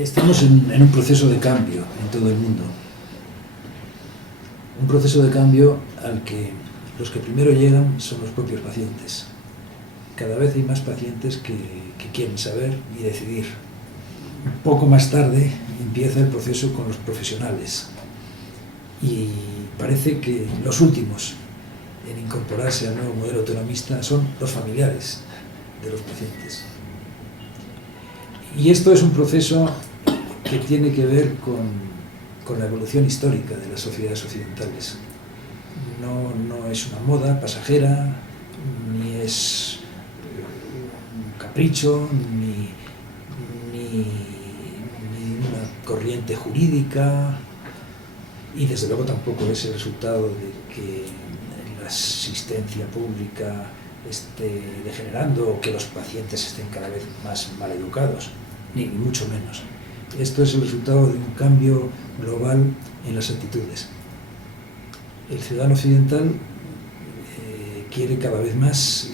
Estamos en un proceso de cambio en todo el mundo. Un proceso de cambio al que los que primero llegan son los propios pacientes. Cada vez hay más pacientes que quieren saber y decidir. Un poco más tarde empieza el proceso con los profesionales. Y parece que los últimos en incorporarse al nuevo modelo autonomista son los familiares de los pacientes. Y esto es un proceso que tiene que ver con la evolución histórica de las sociedades occidentales. No es una moda pasajera, ni es un capricho, ni una corriente jurídica, y desde luego tampoco es el resultado de que la asistencia pública esté degenerando o que los pacientes estén cada vez más mal educados, ni mucho menos. Esto es el resultado de un cambio global en las actitudes. El ciudadano occidental quiere cada vez más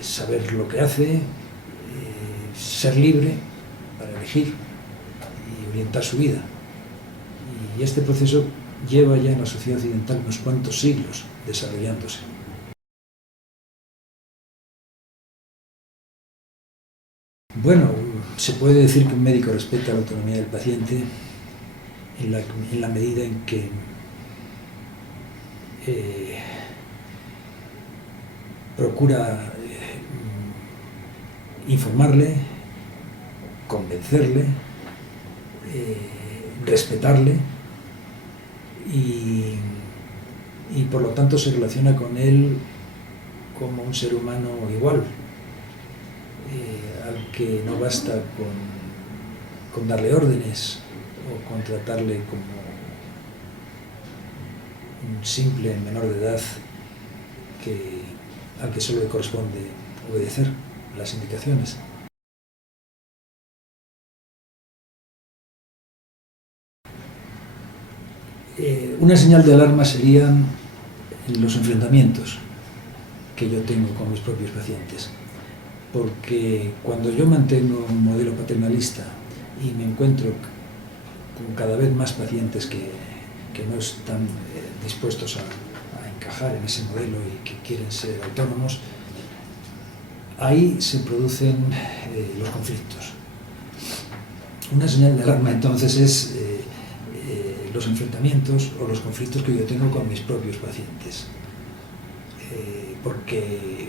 saber lo que hace, ser libre para elegir y orientar su vida. Y este proceso lleva ya en la sociedad occidental unos cuantos siglos desarrollándose. Bueno, se puede decir que un médico respeta la autonomía del paciente en la medida en que procura informarle, convencerle, respetarle y por lo tanto se relaciona con él como un ser humano igual, al que no basta con darle órdenes o con tratarle como un simple menor de edad al que solo le corresponde obedecer las indicaciones. Una señal de alarma serían los enfrentamientos que yo tengo con mis propios pacientes, porque cuando yo mantengo un modelo paternalista y me encuentro con cada vez más pacientes que no están dispuestos a encajar en ese modelo y que quieren ser autónomos, ahí se producen los conflictos. Una señal de alarma entonces es los enfrentamientos o los conflictos que yo tengo con mis propios pacientes, porque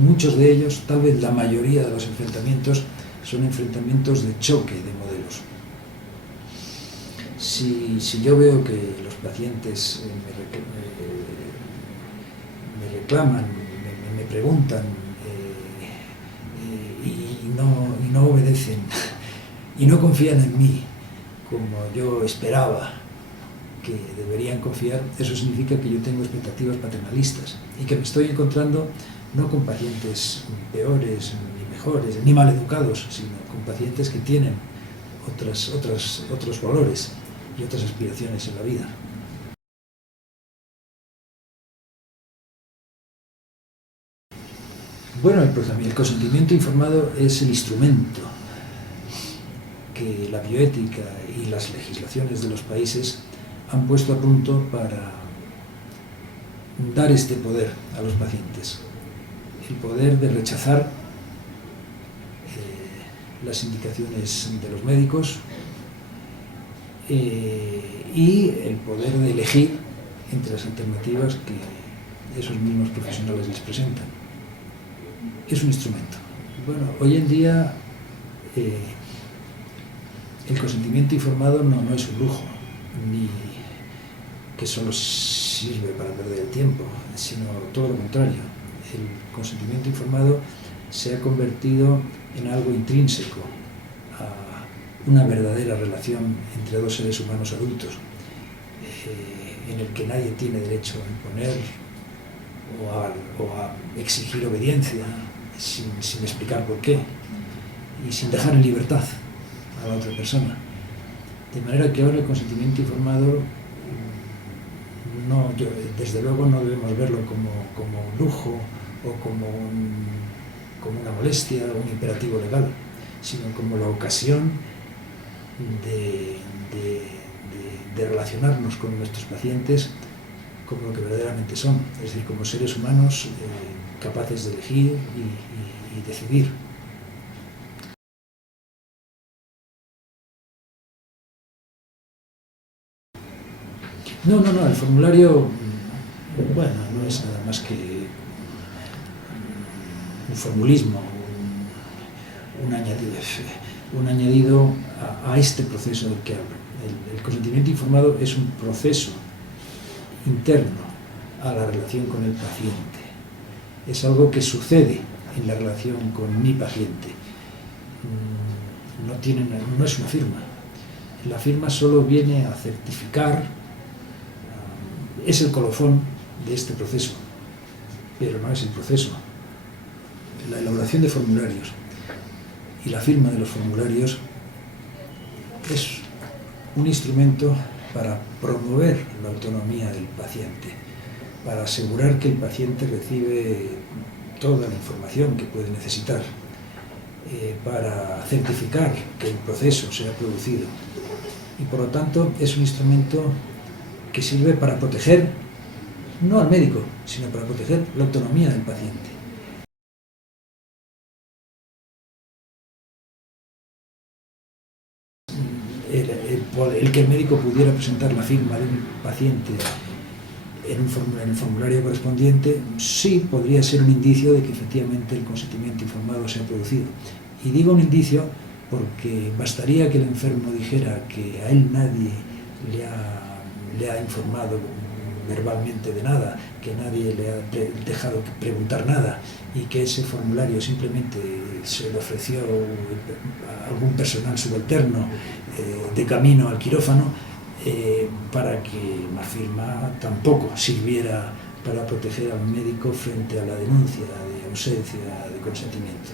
muchos de ellos, tal vez la mayoría de los enfrentamientos, son enfrentamientos de choque de modelos. Si yo veo que los pacientes me reclaman, me preguntan y no obedecen y no confían en mí como yo esperaba que deberían confiar, eso significa que yo tengo expectativas paternalistas y que me estoy encontrando no con pacientes peores, ni mejores, ni mal educados, sino con pacientes que tienen otros valores y otras aspiraciones en la vida. Bueno, el consentimiento informado es el instrumento que la bioética y las legislaciones de los países han puesto a punto para dar este poder a los pacientes. El poder de rechazar las indicaciones de los médicos y el poder de elegir entre las alternativas que esos mismos profesionales les presentan. Es un instrumento. Bueno, hoy en día el consentimiento informado no es un lujo, ni que solo sirve para perder el tiempo, sino todo lo contrario. El consentimiento informado se ha convertido en algo intrínseco a una verdadera relación entre dos seres humanos adultos, en el que nadie tiene derecho a imponer o a exigir obediencia sin explicar por qué y sin dejar en libertad a la otra persona. De manera que ahora el consentimiento informado, desde luego no debemos verlo como un lujo o como como una molestia o un imperativo legal, sino como la ocasión de relacionarnos con nuestros pacientes como lo que verdaderamente son, es decir, como seres humanos capaces de elegir y decidir. No, el formulario, bueno, no es nada más que un formulismo, un añadido a este proceso del que hablo. El consentimiento informado es un proceso interno a la relación con el paciente. Es algo que sucede en la relación con mi paciente. No es una firma. La firma solo viene a certificar, es el colofón de este proceso, pero no es el proceso. La elaboración de formularios y la firma de los formularios es un instrumento para promover la autonomía del paciente, para asegurar que el paciente recibe toda la información que puede necesitar, para certificar que el proceso se ha producido. Y por lo tanto es un instrumento que sirve para proteger, no al médico, sino para proteger la autonomía del paciente. El que el médico pudiera presentar la firma de un paciente en el formulario correspondiente, sí podría ser un indicio de que efectivamente el consentimiento informado se ha producido. Y digo un indicio porque bastaría que el enfermo dijera que a él nadie le ha informado verbalmente de nada, que nadie le ha dejado preguntar nada y que ese formulario simplemente se le ofreció a algún personal subalterno de camino al quirófano, para que la firma tampoco sirviera para proteger al médico frente a la denuncia de ausencia de consentimiento.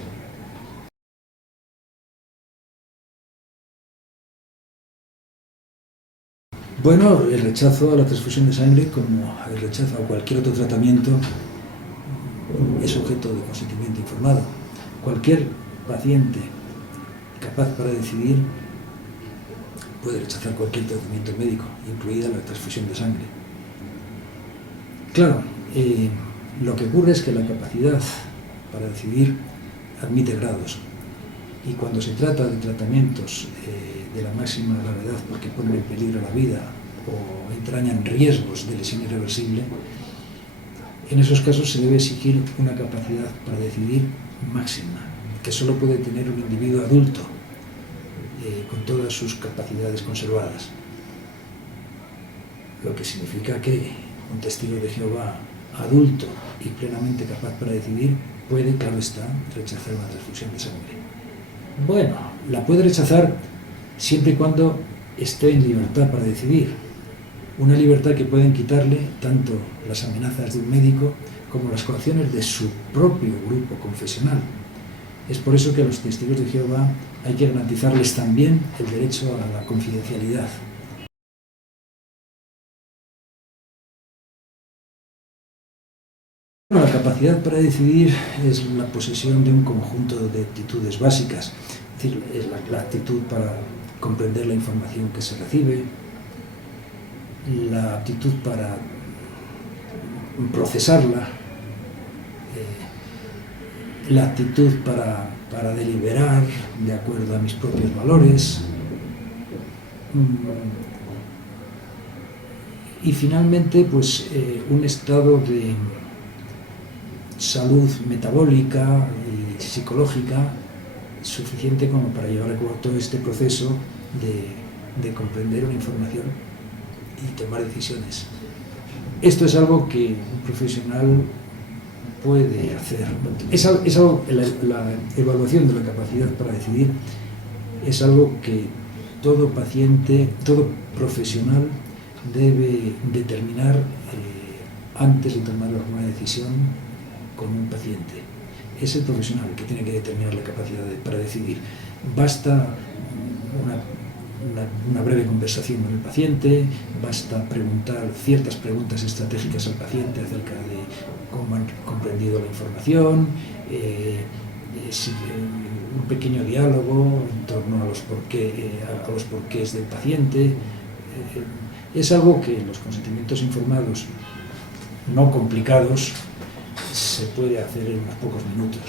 Bueno, el rechazo a la transfusión de sangre, como el rechazo a cualquier otro tratamiento, es objeto de consentimiento informado. Cualquier paciente capaz para decidir puede rechazar cualquier tratamiento médico, incluida la transfusión de sangre. Claro, lo que ocurre es que la capacidad para decidir admite grados, y cuando se trata de tratamientos de la máxima gravedad porque ponen en peligro la vida o entrañan riesgos de lesión irreversible, en esos casos se debe exigir una capacidad para decidir máxima, que solo puede tener un individuo adulto, con todas sus capacidades conservadas. Lo que significa que un testigo de Jehová adulto y plenamente capaz para decidir puede, claro está, rechazar una transfusión de sangre. Bueno, la puede rechazar siempre y cuando esté en libertad para decidir. Una libertad que pueden quitarle tanto las amenazas de un médico como las coacciones de su propio grupo confesional. Es por eso que a los testigos de Jehová hay que garantizarles también el derecho a la confidencialidad. La capacidad para decidir es la posesión de un conjunto de actitudes básicas, es decir, es la actitud para comprender la información que se recibe, la actitud para procesarla, la actitud para deliberar de acuerdo a mis propios valores, y finalmente pues un estado de salud metabólica y psicológica suficiente como para llevar a cabo todo este proceso de comprender una información y tomar decisiones. Esto es algo que un profesional puede hacer. La evaluación de la capacidad para decidir es algo que todo paciente, todo profesional debe determinar antes de tomar alguna decisión con un paciente. Es el profesional el que tiene que determinar la capacidad para decidir. Basta una breve conversación con el paciente, basta preguntar ciertas preguntas estratégicas al paciente acerca de cómo han comprendido la información, un pequeño diálogo en torno a los porqués del paciente. Es algo que en los consentimientos informados no complicados se puede hacer en unos pocos minutos.